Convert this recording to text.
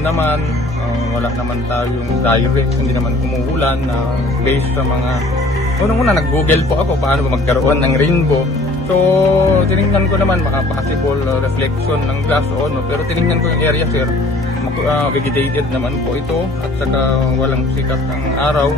madilim naman, wala naman tayong direct, hindi naman umuulan na based sa mga unang-una nag-google po ako paano ba magkaroon ng rainbow. So tinignan ko naman possible reflection ng glass o no, pero tinignan ko yung area sir, vegetated naman po ito at saka walang sikat ng araw.